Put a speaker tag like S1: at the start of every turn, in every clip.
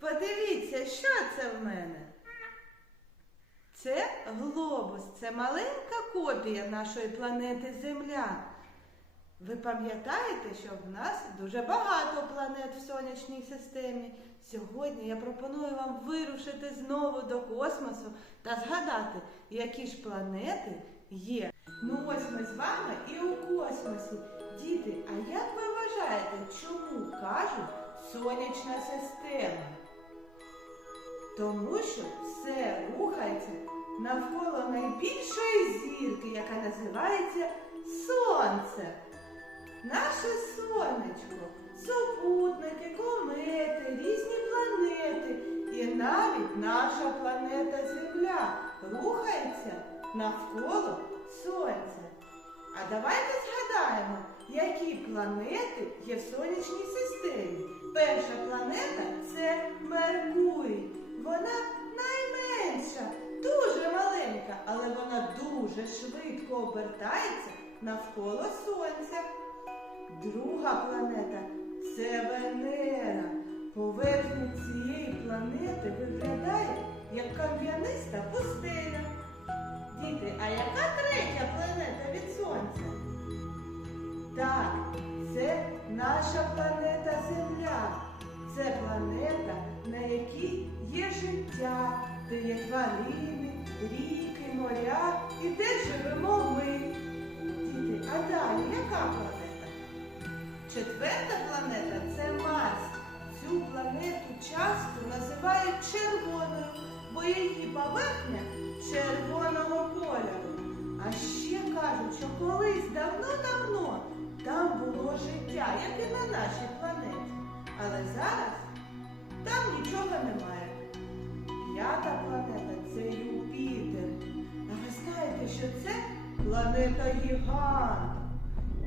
S1: подивіться, що це в мене. Це глобус, це маленька копія нашої планети Земля. Ви пам'ятаєте, що в нас дуже багато планет в сонячній системі. Сьогодні я пропоную вам вирушити знову до космосу та згадати, які ж планети є. Ну ось ми з вами і у космосі. Діти, а як ви вважаєте, чому кажуть сонячна система? Тому що все рухається навколо найбільшої зірки, яка називається Сонце. Наше сонечко, супутники, комети, різні планети і навіть наша планета Земля рухається навколо Сонця. А давайте згадаємо, які планети є в сонячній системі. Перша планета це Меркурій. Вона найменша, дуже маленька, але вона дуже швидко обертається навколо Сонця. Друга планета це Венера. Ріки, моря і де живемо ми. Діти, а далі яка планета? Четверта планета це Марс. Цю планету часто називають червоною, бо її поверхня червоного кольору. А ще кажуть, що колись давно-давно там було життя, як і на нашій планеті. Але зараз там нічого немає. П'ята планета це Юпітер. Що це планета гігант.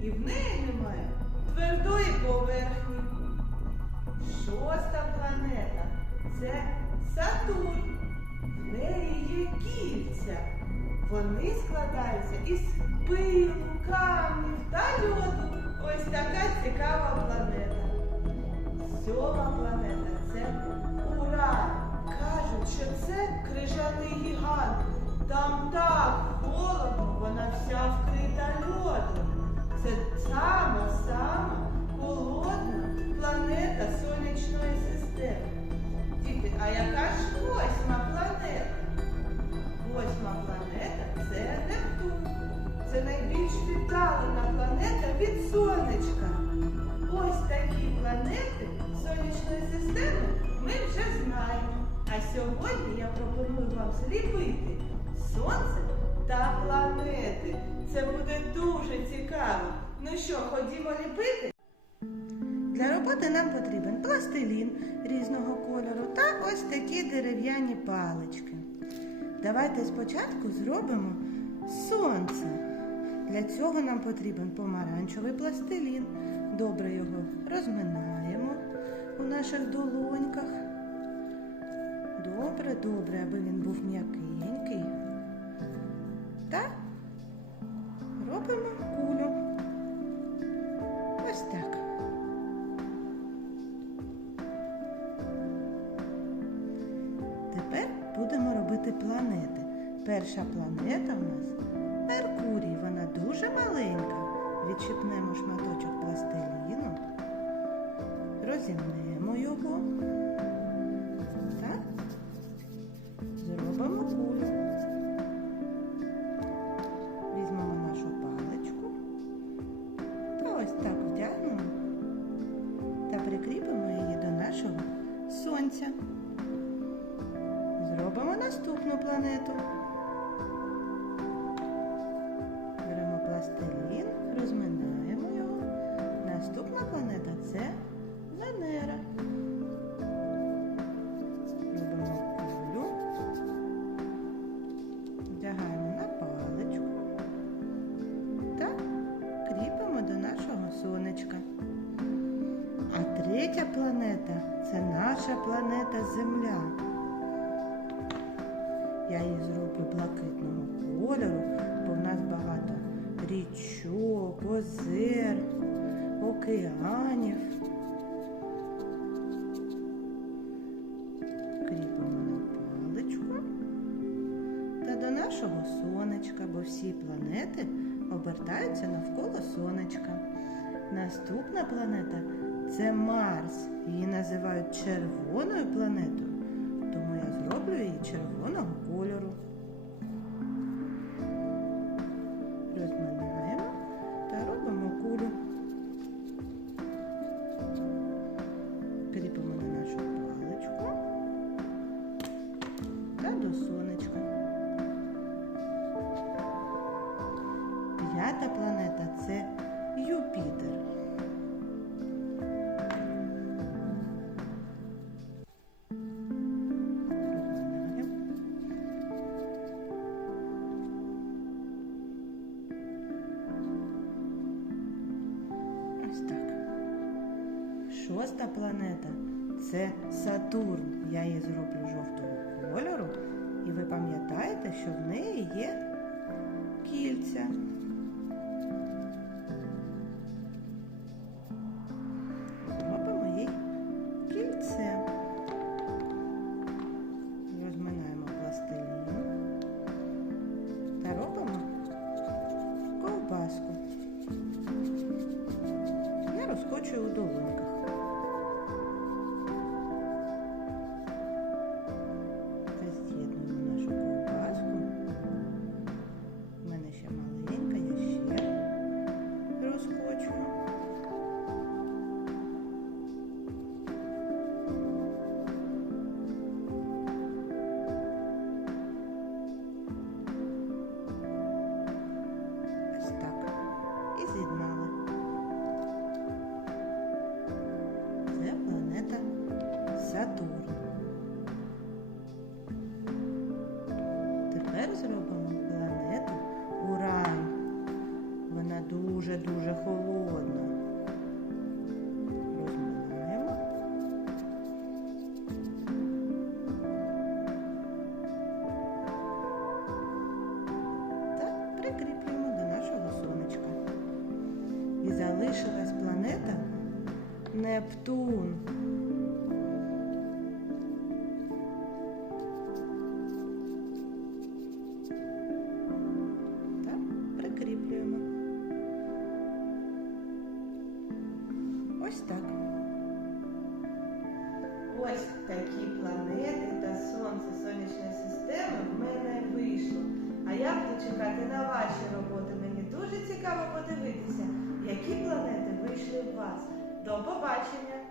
S1: І в неї немає твердої поверхні. Шоста планета це Сатурн. В неї є кільця. Вони складаються із пилу, камнів та льоду. Ось така цікава планета. Сьома планета це Уран. Кажуть, що це крижаний гігант. Там так вона вся вкрита льодом. Це сама-сама холодна планета сонячної системи. Діти, а яка ж восьма планета? Восьма планета це Нептун. Це найбільш віддалена планета від сонечка. Ось такі планети сонячної системи ми вже знаємо. А сьогодні я пропоную вам зліпити сонце та планети. Це буде дуже цікаво. Ну що, ходімо ліпити? Для роботи нам потрібен пластилін різного кольору та ось такі дерев'яні палички. Давайте спочатку зробимо сонце. Для цього нам потрібен помаранчевий пластилін. Добре його розминаємо у наших долоньках. Добре, добре, аби він був м'якенький. Та робимо кулю. Ось так. Тепер будемо робити планети. Перша планета у нас Меркурій. Вона дуже маленька. Відчіпнемо шматочок пластиліну, розімнемо його. Сонця. Зробимо наступну планету. наша планета Земля. Я її зроблю блакитного кольору, бо в нас багато річок, озер, океанів. Кріпимо на паличку та до нашого сонечка, бо всі планети обертаються навколо сонечка. Наступна планета це Марс. Її називають червоною планетою, тому я зроблю її червоного кольору. Розминаємо Шоста планета це Сатурн. Я її зроблю жовтого кольору. І ви пам'ятаєте, що в неї є кільця. Зробимо їй кільце. Розминаємо пластилін та робимо ковбаску. Я розкочую у. Сатурн. Тепер зробимо планету Уран. Вона дуже-дуже холодна. Розминаємо. Та прикріплюємо до нашого сонечка. І залишилась планета Нептун. Ось такі планети та сонце сонячної системи в мене вийшло. А я буду чекати на ваші роботи. Мені дуже цікаво подивитися, які планети вийшли у вас. До побачення!